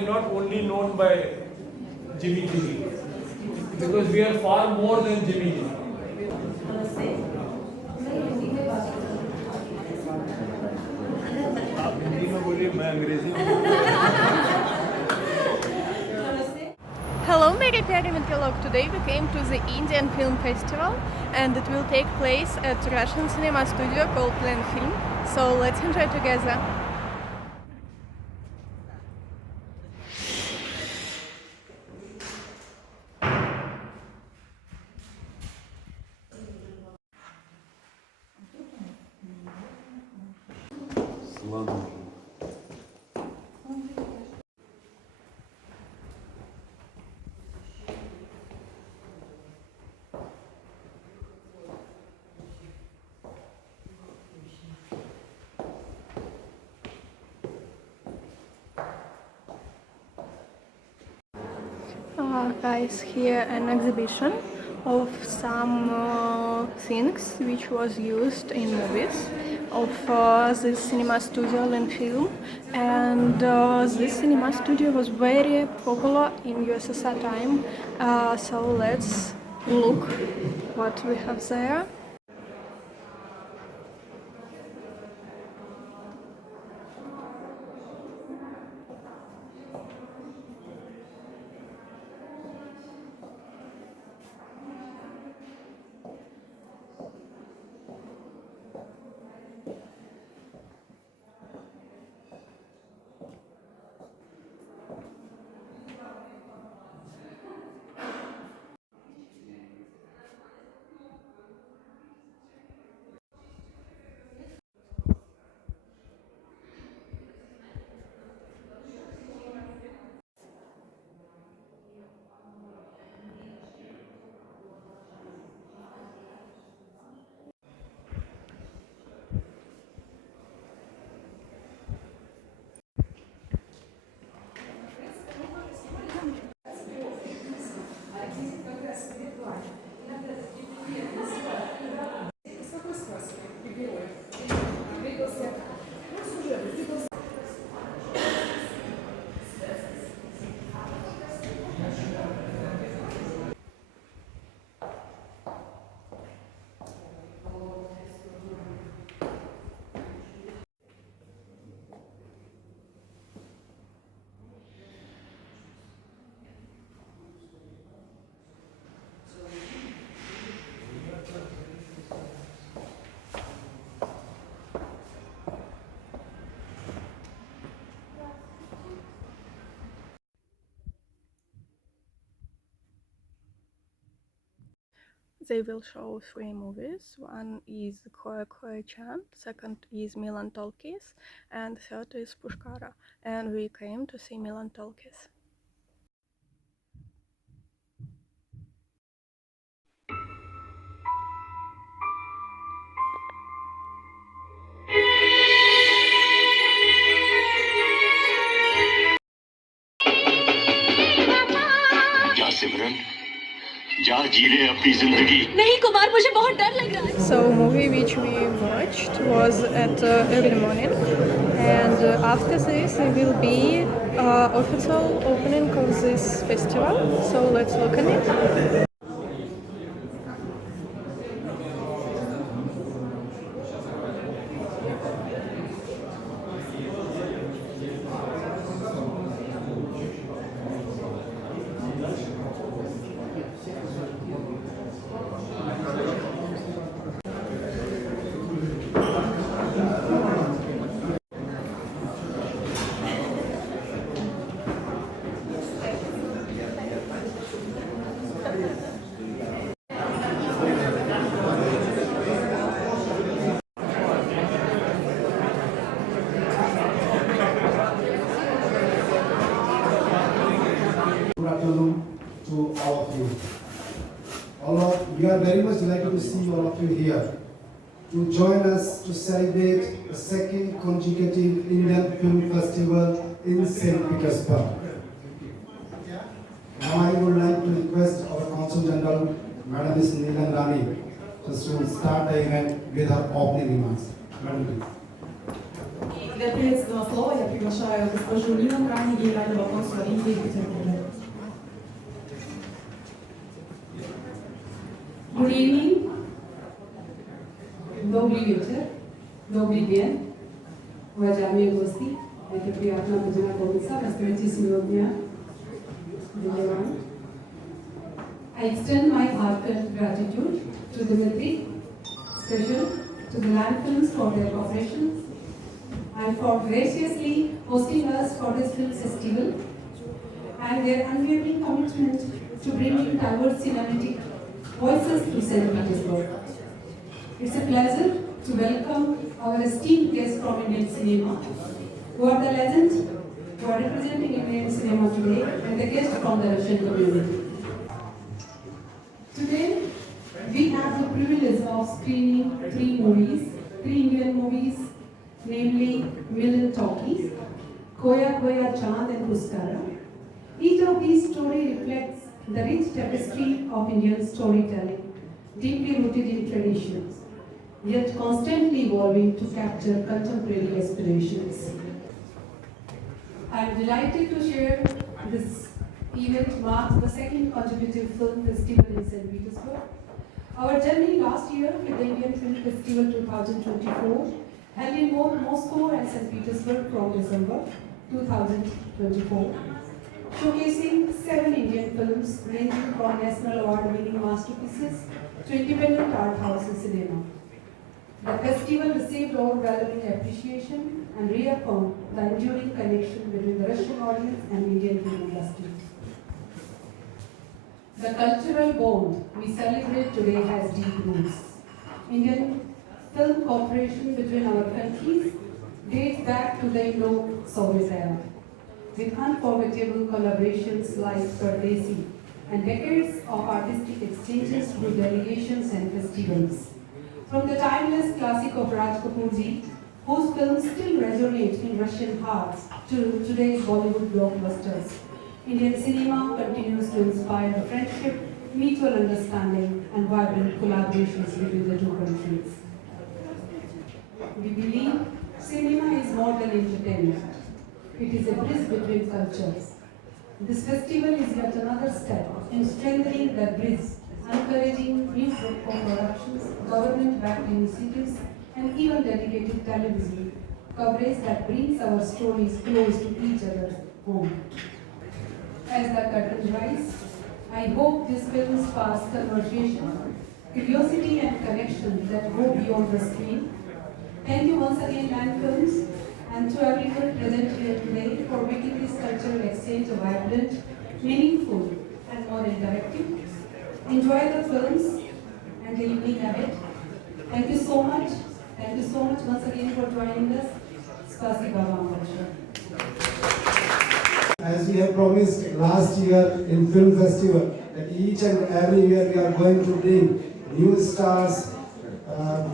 are not only known by Jimmy G, because we are far more than Jimmy G. आप हिंदी में बोलिए, मैं अंग्रेजी में Hello, Mary Perry Meteorolog. Today we came to the Indian Film Festival and it will take place at Russian cinema studio called Plan Film. So let's enjoy together. Guys, here an exhibition of some things which was used in movies of this cinema studio Land Film, and this cinema studio was very popular in USSR time, so let's look what we have there. They will show 3 movies. One is Khoya Khoya Chand, second is Milan Tolkis, and third is Pushkara. And we came to see Milan Tolkis. सिमरन जा जी ले अपनी जिंदगी नहीं कुमार मुझे बहुत डर लग रहा है. So movie which we watched was at early morning, and after this there will be official opening of this festival. So let's look at it. To all of you. We are very much delighted to see all of you here to join us to celebrate the second consecutive Indian Film Festival in St. Petersburg. Now I would like to request our Consul General, Madam Ms. Neelam Rani, to start the event with her opening remarks. Madam, please. Для приветственного слова я приглашаю госпожу Нину Крайне, генерального консула Индии в Петербурге. Good evening. Добрый вечер. Добрый день. Уважаемые гости, это приятно познакомиться. Расскажите сегодня. I extend my heartfelt gratitude to the Mythic, special to the Land Films for their cooperation and for graciously hosting us for this film festival and their unwavering commitment to bringing diverse cinematic voices to St. Petersburg. It's a pleasure to welcome our esteemed guests from Indian cinema, who are the legends who are representing Indian cinema today, and the guests from the Russian community. Today, we have the privilege of screening three Indian movies, namely Milan Talkies, Khoya Khoya Chand and Puskara. Each of these stories reflects the rich tapestry of Indian storytelling, deeply rooted in traditions, yet constantly evolving to capture contemporary aspirations. I am delighted to share this event marks the second consecutive film festival in St. Petersburg. Our journey last year with the Indian Film Festival 2024 held in both Moscow and St. Petersburg from December 2024, showcasing 7 Indian films ranging from national award-winning masterpieces to independent art house cinema. The festival received overwhelming appreciation and reaffirmed the enduring connection between the Russian audience and Indian film industry. The cultural bond we celebrate today has deep roots. Indian film cooperation between our countries dates back to the Indo-Soviet era, with unforgettable collaborations like Pardesi and decades of artistic exchanges through delegations and festivals. From the timeless classic of Raj Kapoor ji, whose films still resonate in Russian hearts, to today's Bollywood blockbusters, Indian cinema continues to inspire the friendship, mutual understanding, and vibrant collaborations between the two countries. We believe cinema is more than entertainment. It is a bridge between cultures. This festival is yet another step in strengthening that bridge, encouraging new co-productions, government-backed initiatives, and even dedicated television coverage that brings our stories close to each other's home. As the curtain rises, I hope this film sparks conversation, curiosity, and connection that go beyond the screen. Thank you once again, Land Films, and to everyone present here today for making this cultural exchange vibrant, meaningful, and more interactive. Enjoy the films and the evening ahead. Thank you so much. Thank you so much once again for joining us. Spasiba vam большое. As we have promised last year in Film Festival, that each and every year we are going to bring new stars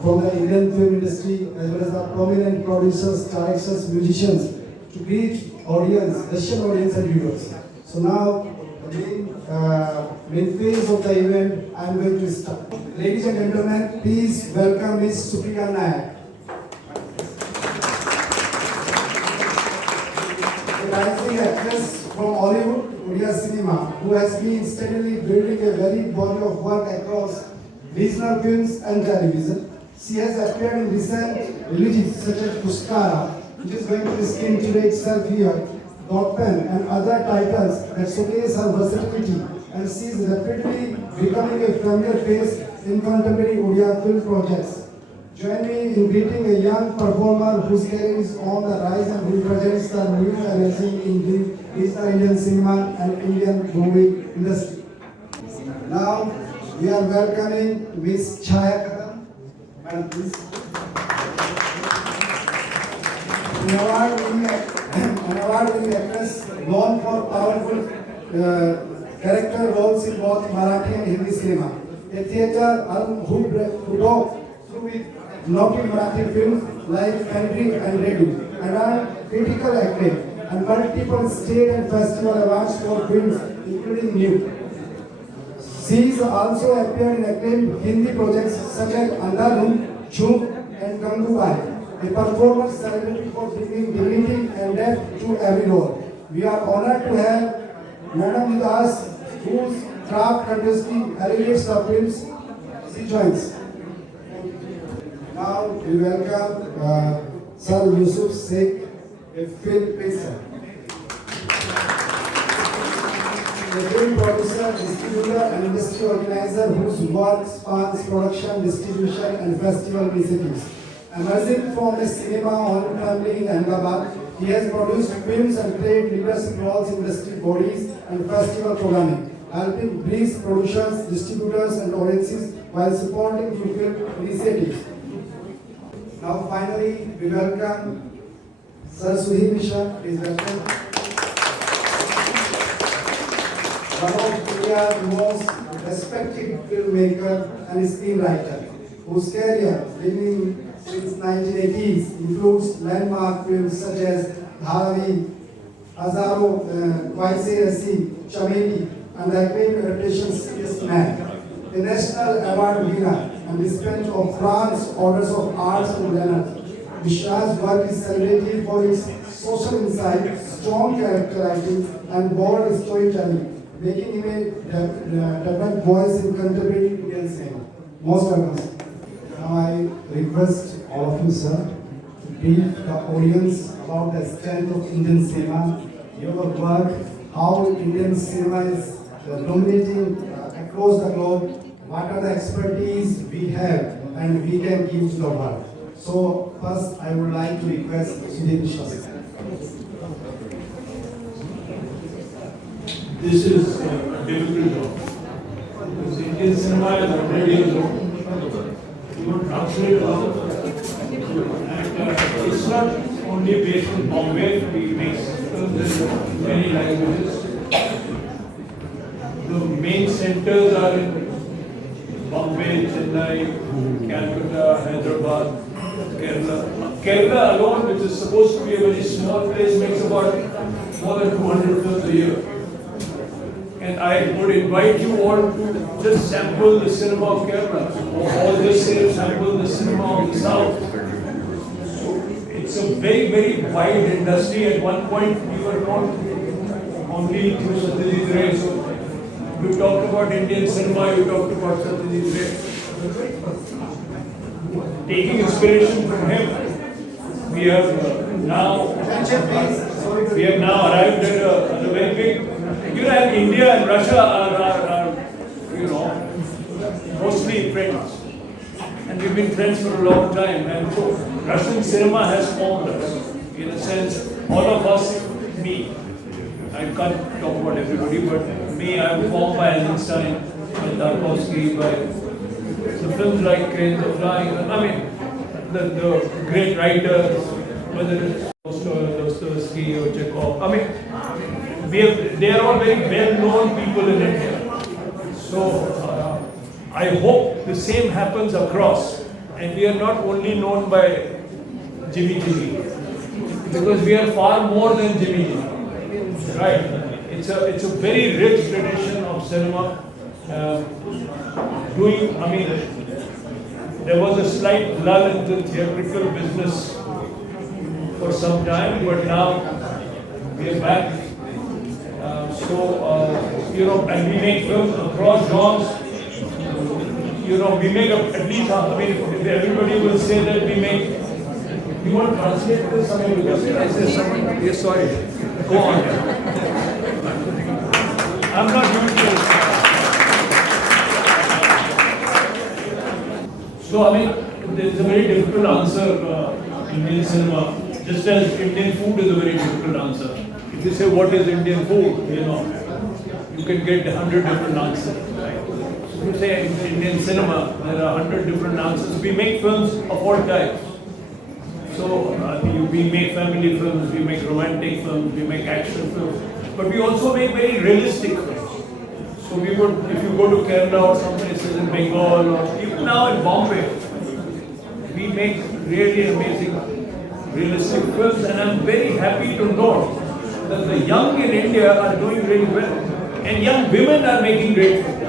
from the Indian film industry, as well as the prominent producers, directors, musicians, to greet audience, Russian audience and viewers. So now, the main phase of the event, I am going to start. Ladies and gentlemen, please welcome Ms. Supriya Nayak. A rising actress from Hollywood, Odia cinema, who has been steadily building a varied body of work across regional films and television. She has appeared in recent releases such as Puskara, which is going to be screened today itself here, Dotpan, and other titles that showcase her versatility, and she is rapidly becoming a familiar face in contemporary Odia film projects. Join me in greeting a young performer whose career is on the rise and who represents the new energy in the regional Indian cinema and Indian movie industry. Now, we are welcoming Ms. Chaya Kadam. Madam, please. An award-winning actress known for powerful character roles in both Marathi and Hindi cinema. A theatre who broke through with knocking Marathi films like Country and Ready, and earned critical acclaim and multiple state and festival awards for films, including New. She has also appeared in acclaimed Hindi projects such as Andhadhun, Chhoop, and Gangubai. a performance celebrated for bringing dignity and depth to every role. We are honored to have Madam with us, whose craft continuously elevates the films she joins. Now we welcome Sir Yusuf Sheikh, a film pacer. A film producer, distributor, and industry organizer whose work spans production, distribution, and festival initiatives. Emerging from a cinema-owned family in Ahmedabad, he has produced films and played leadership roles in industry bodies and festival programming, helping bridge producers, distributors, and audiences while supporting new film initiatives. Now, finally, we welcome Sir Sudhir Mishra. Please welcome. One of India's most respected filmmaker and screenwriter, whose career, beginning since 1980s, includes landmark films such as Dharavi, Hazaro, Vaise Rasi, Chameli, and the acclaimed adaptation Serious Man. A national award winner and recipient of France Orders of Arts and Leonard. Mishra's work is celebrated for its social insight, strong character writing, and bold storytelling, making him a definite voice in contemporary Indian cinema. Most welcome, sir. Now I request all of you, sir, to brief the audience about the strength of Indian cinema, your work, how Indian cinema is dominating across the globe, what are the expertise we have and we can give to the world. So first I would like to request Sudhir Mishra. This is a difficult job. Because Indian cinema is already a job. You don't translate well. And it's not only based in Bombay, we make films in many languages. The main centers are in Bombay, Chennai, Calcutta, Hyderabad, Kerala. Kerala alone, which is supposed to be a very small place, makes about more than 200 films a year. And I would invite you all to just sample the cinema of Kerala, or just say sample the cinema of the South. So it's a very, very wide industry. At one point, we were not only through Satyajit Ray. So you talked about Indian cinema, you talked about Satyajit Ray. Taking inspiration from him, we have now arrived at a very big. And India and Russia are mostly friends. And we've been friends for a long time. And so Russian cinema has formed us. In a sense, all of us, me, I can't talk about everybody, but me, I'm formed by Eisenstein, by Tarkovsky, by the films like Cranes of Flying. I mean, the great writers, whether it's Dostoevsky or Chekhov. I mean, they are all very well-known people in India. So I hope the same happens across, and we are not only known by Jimmy, because we are far more than Jimmy. Right? It's a very rich tradition of cinema. There was a slight lull in the theatrical business for some time, but now we are back. And we make films across genres. We make at least, everybody will say that we make. You want to translate this? Yes, sorry. Go on. I'm not used to it. So, it's a very difficult answer, Indian cinema, just as Indian food is a very difficult answer. If you say what is Indian food, you can get 100 different answers. Right? So if you say Indian cinema, there are 100 different answers. We make films of all types. So we make family films, we make romantic films, we make action films, but we also make very realistic films. So if you go to Kerala or some places in Bengal or even now in Bombay, we make really amazing realistic films, and I'm very happy to note that the young in India are doing really well, and young women are making great films.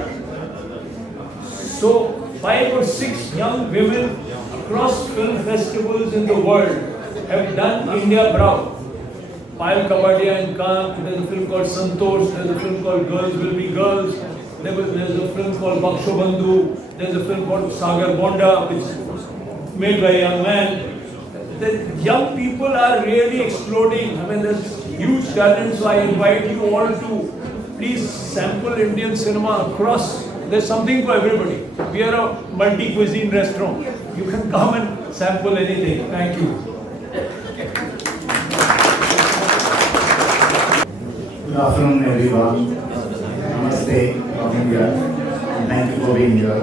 So 5 or 6 young women across film festivals in the world have done India proud. Payal Kapadia in Cannes, there's a film called Santosh, there's a film called Girls Will Be Girls, there's a film called Baksho Bandhu, there's a film called Sagar Bonda, which is made by a young man. The young people are really exploding. I mean, there's huge talent, so I invite you all to please sample Indian cinema across. There's something for everybody. We are a multi-cuisine restaurant. You can come and sample anything. Thank you. Good afternoon, everyone. Namaste from India. And thank you for being here.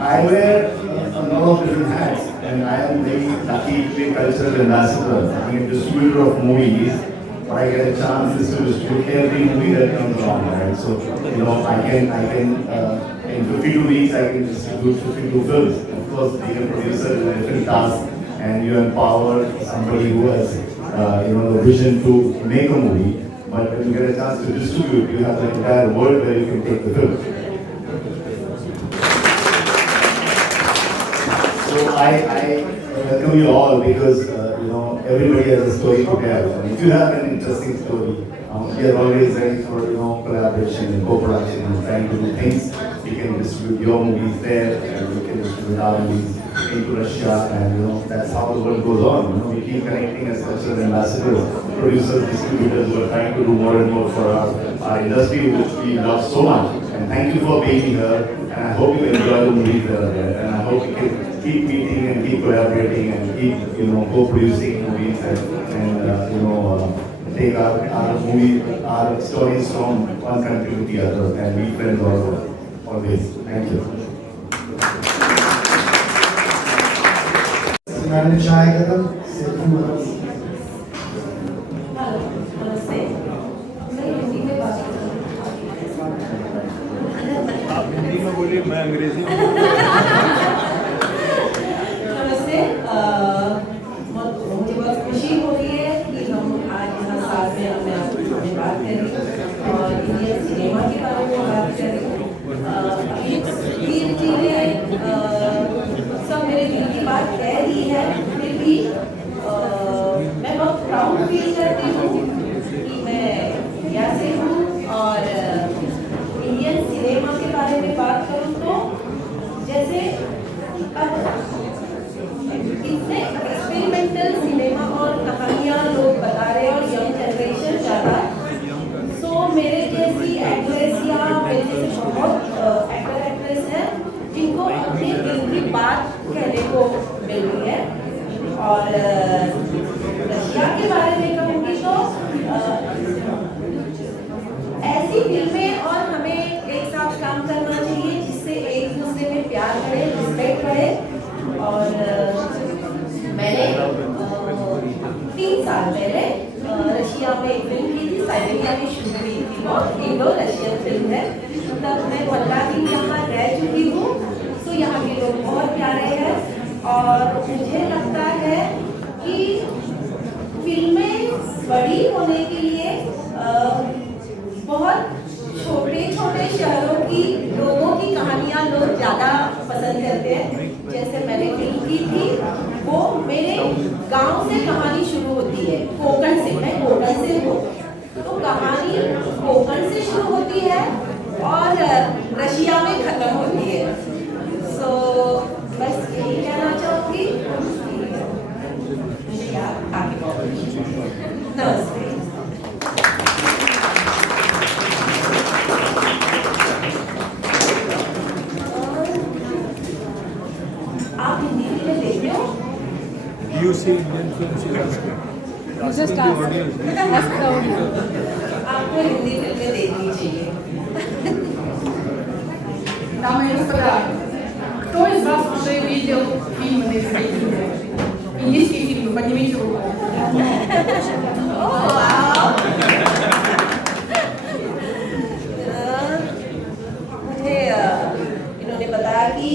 I wear a lot of different hats, and I am very lucky to be a cultural ambassador. I'm a distributor of movies. What I get a chance is to distribute every movie that comes along, right? So, I can in 52 weeks, I can distribute 52 films. Of course, being a producer is a different task, and you empower somebody who has, the vision to make a movie. But when you get a chance to distribute, you have the entire world where you can take the film. So I welcome you all because everybody has a story to tell. And if you have an interesting story, we are always ready for collaboration and co-production and trying to do things. We can distribute your movies there, and we can distribute our movies into Russia, and that's how the world goes on. We keep connecting as cultural ambassadors, producers, distributors who are trying to do more and more for our industry, which we love so much. And thank you for being here, and I hope you enjoy the movies that are there, and I hope we can keep meeting and keep collaborating and keep co-producing movies and take our stories from one country to the other and meet friends all over. Always. Thank you. Madam Shahagatam, Setu Madam. नमस्ते मैं हिंदी में बात आप हिंदी में बोलिए, मैं अंग्रेजी में नमस्ते मुझे बहुत खुशी हो रही है कि हम आज यहाँ साथ में अपने आपसे बात करें और इंडियन सिनेमा के बारे में बात करें। ये चीज़ें सब मेरे दिल की बात कह रही है, फिर भी मैं बहुत प्राउड फील करती हूँ कि मैं यहाँ से हूँ और इंडियन सिनेमा के बारे में बात करूँ तो जैसे इतने एक्सपेरिमेंटल सिनेमा और कहानियाँ लोग बता रहे हैं और यंग जनरेशन ज़्यादा, सो मेरे जैसी एक्ट्रेस या मेरे जैसे बहुत एक्टर एक्ट्रेस हैं जिनको अपने दिल की बात कहने को मिल रही है। और रशिया के बारे में कहूँगी तो ऐसी फिल्में और हमें एक साथ काम करना चाहिए जिससे एक दूसरे में प्यार बढ़े, रिस्पेक्ट बढ़े। और मैंने 3 साल पहले रशिया में एक फिल्म की थी, साइबेरिया में शूट हुई थी, वो इंडो रशियन फिल्म है। तब मैं 15 दिन यहाँ रह चुकी हूँ, तो यहाँ के लोग बहुत प्यारे हैं और मुझे लगता है कि फिल्में बड़ी होने के लिए बहुत छोटे छोटे शहरों की लोगों की कहानियाँ लोग ज़्यादा पसंद करते हैं। जैसे मैंने फिल्म की थी, वो मेरे गांव से कहानी शुरू होती है, कोंकण से, मैं कोंकण से हूँ, तो कहानी कोंकण से शुरू होती है और रशिया में ख़त्म होती है। सो बस यही कहना चाहूँगी। आगे नमस्ते। आप हिंदी में देखते हो? You see Indian films, you ask me. Just ask the audience. आपको हिंदी फिल्में देखनी चाहिए। Дамы и господа, кто из вас уже видел фильмы на языке Индии? Индийские фильмы, поднимите руку. मुझे इन्होंने बताया कि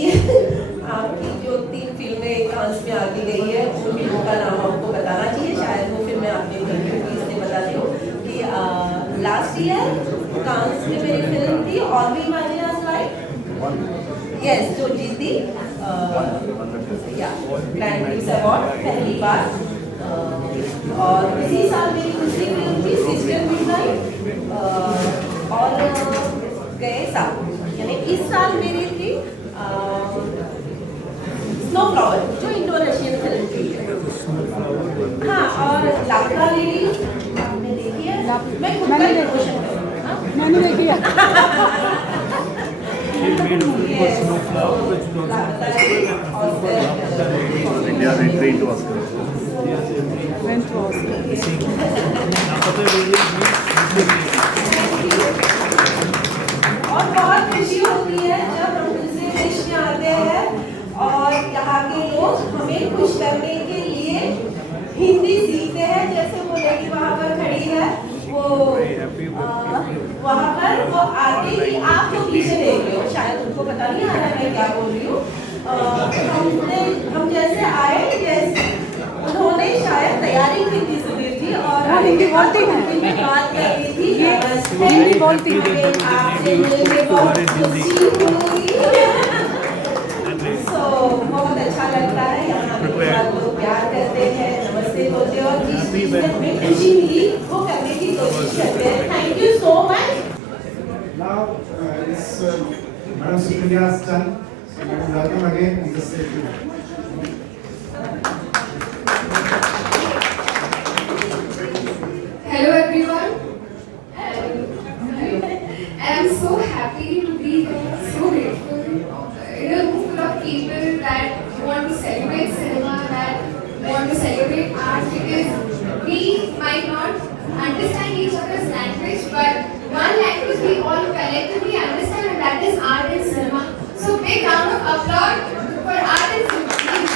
आपकी जो 3 फिल्में कांस में आती गई है, उन फिल्मों का नाम आपको बताना चाहिए। शायद वो फिल्में आपने देखी होगी, इसलिए बताती हूँ कि लास्ट ईयर कांस में मेरी फिल्म थी all we imagine as like, yes जो जीती या ग्रैंड प्रिक्स अवार्ड पहली बार और इसी साल मेरी दूसरी फिल्म थी सिस्टर मिडनाइट और गए साल यानी इस साल मेरी थी स्नो फ्लावर जो इंडो रशियन फिल्म थी हाँ और लाखा लेडी आपने देखी है मैं खुद का प्रमोशन करूँगी हाँ मैंने देखी है India entry into Oscar. और बहुत खुशी होती है जब हम दूसरे देश में आते हैं और यहाँ के लोग हमें खुश करने के लिए हिंदी सीखते हैं जैसे वो लड़की वहाँ पर खड़ी है वो वहाँ पर वो आते ही आप तो पीछे देख रहे हो शायद उनको पता नहीं आ रहा मैं क्या बोल रही हूँ हम जैसे आए जैसे उन्होंने शायद तैयारी की थी सुबह थी और हिंदी बोलती है में बात कर रही थी हिंदी बोलती है आपसे मिलके बहुत खुशी हुई सो बहुत अच्छा लगता है यहाँ पे लोग प्यार करते हैं नमस्ते बोलते हैं और जिस चीज़ में हमें खुशी मिली वो करने की कोशिश करते हैं thank you so much Now it's Madam Supriya's turn. So Madam, welcome again on the stage. Hello everyone, and I'm so happy to be here, so grateful in a room full of people that want to celebrate cinema, that want to celebrate art because we might not understand each other's language, but one language we all collectively understand and that is art and cinema. So big round of applause for art and cinema. Please.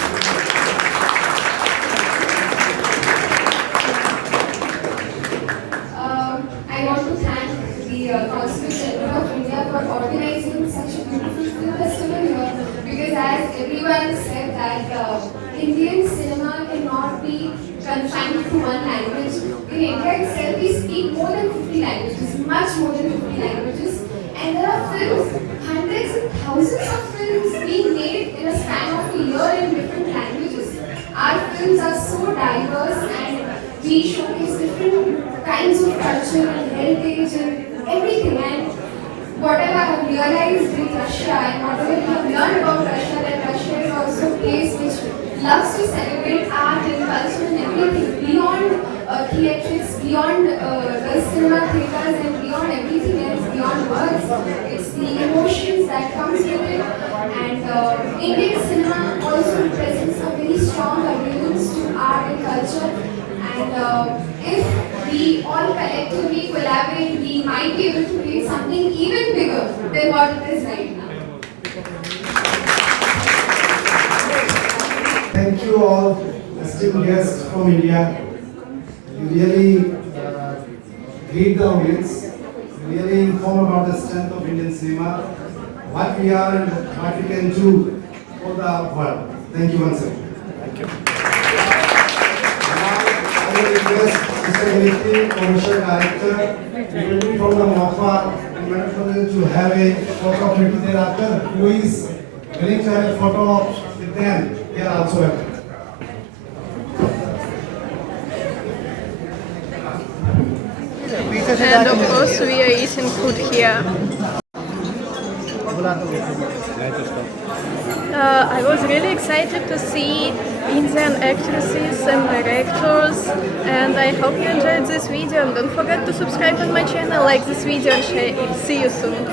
I want to thank the Consulate General of India for organizing such a beautiful film festival here because as everyone said that Indian cinema cannot be confined to one language. In India itself we speak more than 50 languages, much more than 50 languages and there are films, hundreds and thousands of films being made in a span of a year in different languages. Our films are so diverse and we showcase different kinds of culture and heritage and everything and whatever I have realized with Russia and whatever we have learned about Russia that Russia is also a place which loves to celebrate art and culture and everything beyond theatrics, beyond the cinema theaters and beyond everything else, beyond words. It's the emotions that comes with it and Indian cinema also represents a very strong adherence to art and culture and if we all collectively collaborate, we might be able to create something even bigger than what it is right now. Thank you all, esteemed guests from India. You really greet the audience. You really inform about the strength of Indian cinema, what we are and what we can do for the world. Thank you once again. Thank you. Now, I will request Mr. Galitri, Commercial Director, immediately from the MOFA, to have a photo opportunity thereafter. Who is willing to have a photo with them? They are also welcome. And of course we are eating food here. I was really excited to see Indian actresses and directors and I hope you enjoyed this video and don't forget to subscribe on my channel, like this video and share it. See you soon.